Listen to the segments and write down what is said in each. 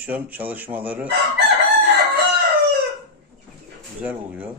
Evet kondüksiyon çalışmaları güzel oluyor.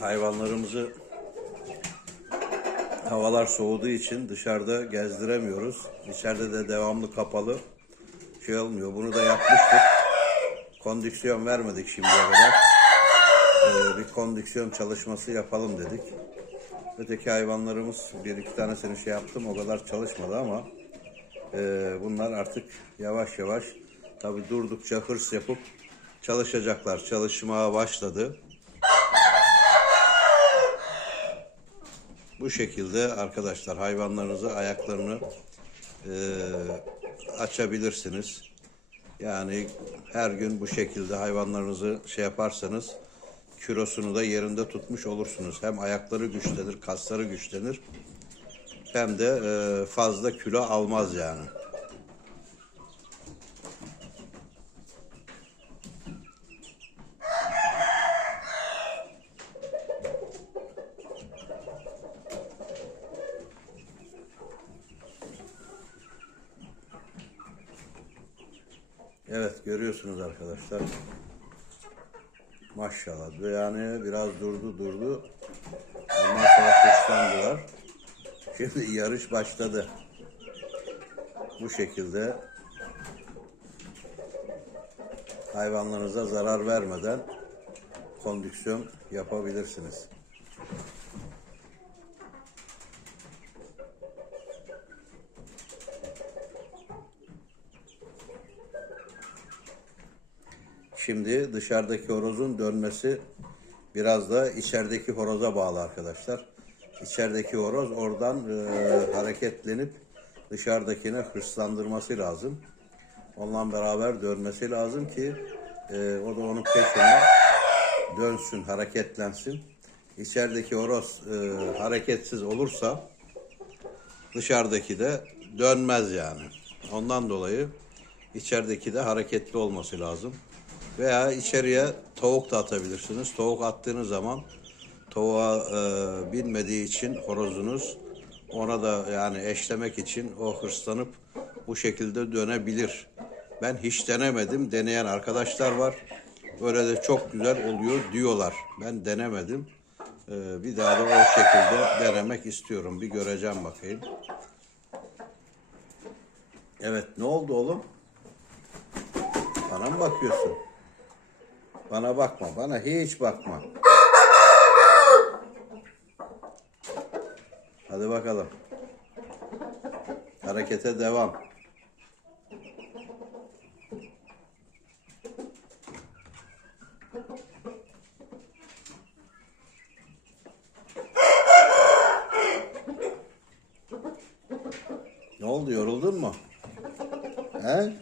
Hayvanlarımızı havalar soğuduğu için dışarıda gezdiremiyoruz. İçeride de devamlı kapalı. Şey olmuyor. Bunu da yapmıştık. Kondüksiyon vermedik şimdiye kadar. Ee, bir kondüksiyon çalışması yapalım dedik. Öteki hayvanlarımız bir iki tanesini şey yaptım. O kadar çalışmadı ama e, bunlar artık yavaş yavaş tabi durdukça hırs yapıp çalışacaklar. Çalışmaya başladı. Bu şekilde arkadaşlar hayvanlarınızı ayaklarını e, açabilirsiniz. Yani her gün bu şekilde hayvanlarınızı şey yaparsanız kilosunu da yerinde tutmuş olursunuz. Hem ayakları güçlenir, kasları güçlenir. Hem de e, fazla kilo almaz yani. Evet görüyorsunuz arkadaşlar. Maşallah. Yani biraz durdu durdu. Ondan sonra kuşlandılar. Şimdi yarış başladı. Bu şekilde hayvanlarınıza zarar vermeden kondüksiyon yapabilirsiniz. Şimdi dışarıdaki horozun dönmesi biraz da içerideki horoza bağlı arkadaşlar. İçerideki horoz oradan e, hareketlenip dışarıdakine hırslandırması lazım. Onunla beraber dönmesi lazım ki e, o da onun peşine dönsün, hareketlensin. İçerideki horoz e, hareketsiz olursa dışarıdaki de dönmez yani. Ondan dolayı içerideki de hareketli olması lazım. Veya içeriye tavuk da atabilirsiniz. Tavuk attığınız zaman tavuğa e, binmediği için horozunuz ona da yani eşlemek için o hırslanıp bu şekilde dönebilir. Ben hiç denemedim. Deneyen arkadaşlar var. Böyle de çok güzel oluyor diyorlar. Ben denemedim. E, bir daha da o şekilde denemek istiyorum. Bir göreceğim bakayım. Evet ne oldu oğlum? Bana mı bakıyorsun? Bana bakma, bana hiç bakma. Hadi bakalım. Harekete devam. Ne oldu, yoruldun mu? He?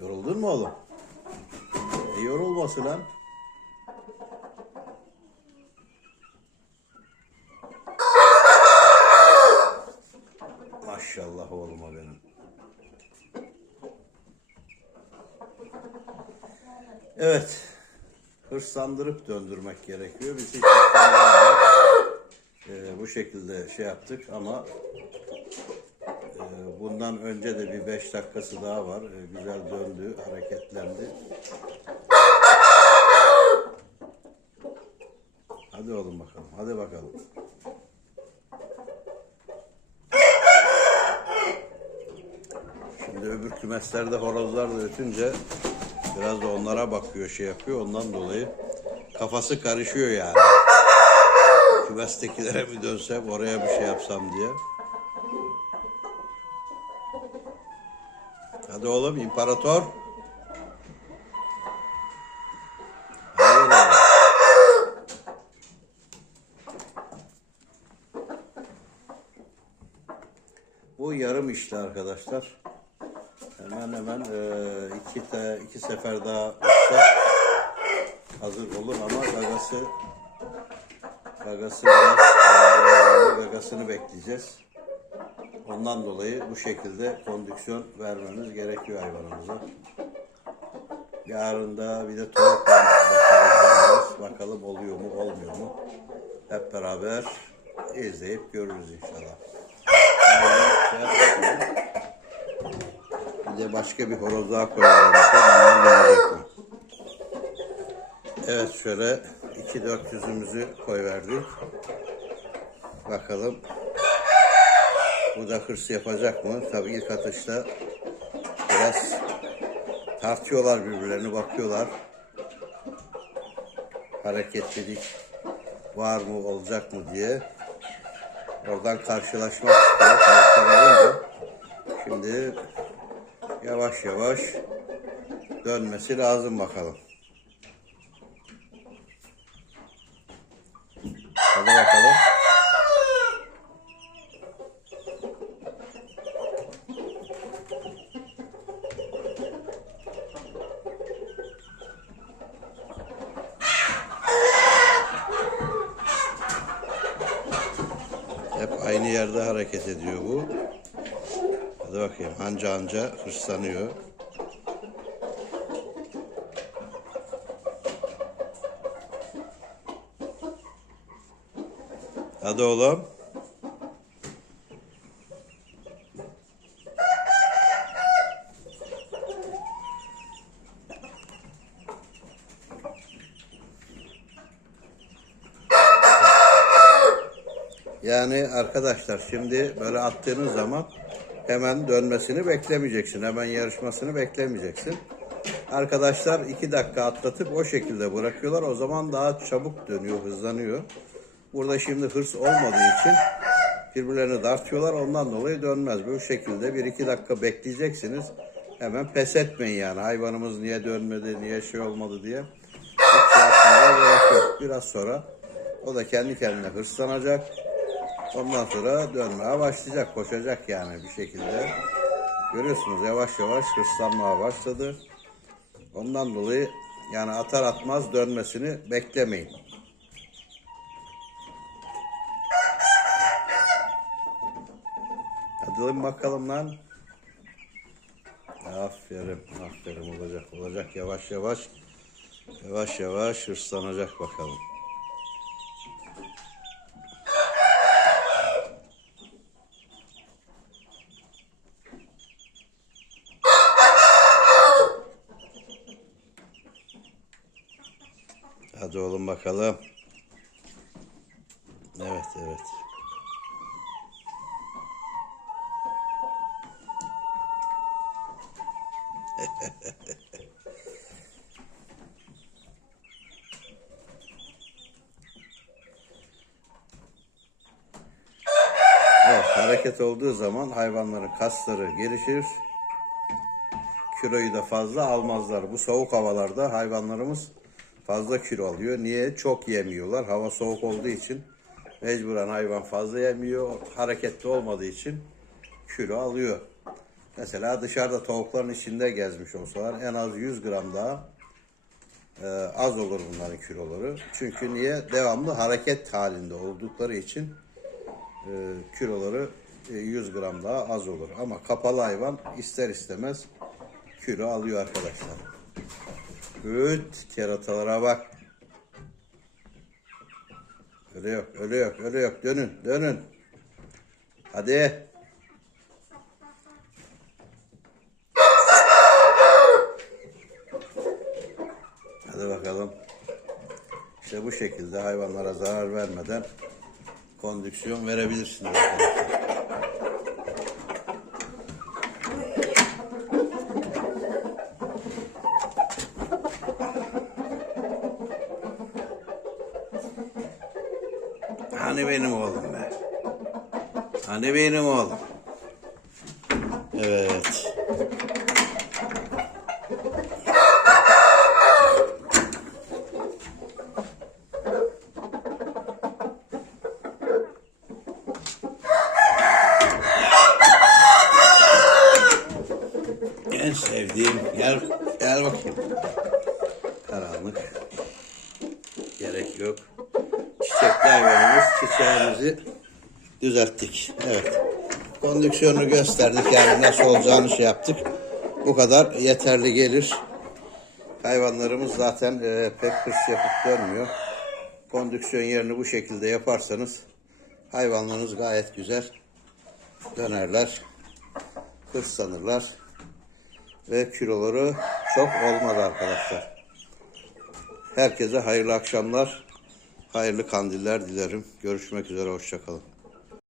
Yoruldun mu oğlum? Yorulması lan. Maşallah oğluma benim. Evet. Hırslandırıp döndürmek gerekiyor. Biz hiç e, bu şekilde şey yaptık ama e, bundan önce de bir beş dakikası daha var. E, güzel döndü, hareketlendi. Hadi oğlum bakalım. Hadi bakalım. Şimdi öbür kümeslerde horozlar da ötünce biraz da onlara bakıyor, şey yapıyor. Ondan dolayı kafası karışıyor yani. Kümestekilere mi dönsem, oraya bir şey yapsam diye. Hadi oğlum imparator. Hayır oğlum. Bu yarım işte arkadaşlar. Hemen hemen e, iki, te, iki sefer daha uçsa hazır olur ama gagası gagası e, gagasını bekleyeceğiz. Ondan dolayı bu şekilde kondüksiyon vermemiz gerekiyor hayvanımıza. Yarın da bir de tavuk bakarız, Bakalım oluyor mu olmuyor mu. Hep beraber izleyip görürüz inşallah. Bir de başka bir horoz daha koyalım. ondan mi? Evet şöyle iki dört yüzümüzü koyverdik. Bakalım. Bu da hırs yapacak mı? Tabii ilk atışta biraz tartıyorlar birbirlerini bakıyorlar. Hareketlilik var mı olacak mı diye. Oradan karşılaşmak istiyor. Karşılanınca şimdi yavaş yavaş dönmesi lazım bakalım. Hadi bakalım. Hep aynı yerde hareket ediyor bu. Hadi bakayım anca anca hırslanıyor. Hadi oğlum. Yani arkadaşlar şimdi böyle attığınız zaman hemen dönmesini beklemeyeceksin. Hemen yarışmasını beklemeyeceksin. Arkadaşlar iki dakika atlatıp o şekilde bırakıyorlar. O zaman daha çabuk dönüyor, hızlanıyor. Burada şimdi hırs olmadığı için birbirlerini dartıyorlar. Ondan dolayı dönmez. Bu şekilde bir iki dakika bekleyeceksiniz. Hemen pes etmeyin yani. Hayvanımız niye dönmedi, niye şey olmadı diye. Biraz sonra o da kendi kendine hırslanacak. Ondan sonra dönmeye başlayacak, koşacak yani bir şekilde. Görüyorsunuz yavaş yavaş hırslanmaya başladı. Ondan dolayı yani atar atmaz dönmesini beklemeyin. Hadi bakalım lan. Aferin, aferin olacak, olacak yavaş yavaş. Yavaş yavaş hırslanacak bakalım. Hadi oğlum bakalım. Evet, evet. Evet, hareket olduğu zaman hayvanların kasları gelişir. Kiloyu da fazla almazlar. Bu soğuk havalarda hayvanlarımız fazla kilo alıyor. Niye? Çok yemiyorlar. Hava soğuk olduğu için mecburen hayvan fazla yemiyor. Hareketli olmadığı için kilo alıyor. Mesela dışarıda tavukların içinde gezmiş olsalar en az 100 gram daha e, az olur bunların kiloları. Çünkü niye? Devamlı hareket halinde oldukları için e, kiloları e, 100 gram daha az olur. Ama kapalı hayvan ister istemez kilo alıyor arkadaşlar. Üt keratalara bak. Öyle yok, öyle yok, öyle yok. Dönün, dönün. Hadi. Hadi bakalım. İşte bu şekilde hayvanlara zarar vermeden kondüksiyon verebilirsiniz. Hani benim oğlum be? Hani benim oğlum? Evet. En sevdiğim gel gel bakayım. Karanlık. Gerek yok. Çiçekli hayvanımız çiçeğimizi düzelttik. Evet. Kondüksiyonu gösterdik yani nasıl olacağını şey yaptık. Bu kadar yeterli gelir. Hayvanlarımız zaten e, pek hırs yapıp dönmüyor. Kondüksiyon yerini bu şekilde yaparsanız hayvanlarınız gayet güzel dönerler. Hırslanırlar. Ve kiloları çok olmaz arkadaşlar. Herkese hayırlı akşamlar, hayırlı kandiller dilerim. Görüşmek üzere, hoşçakalın.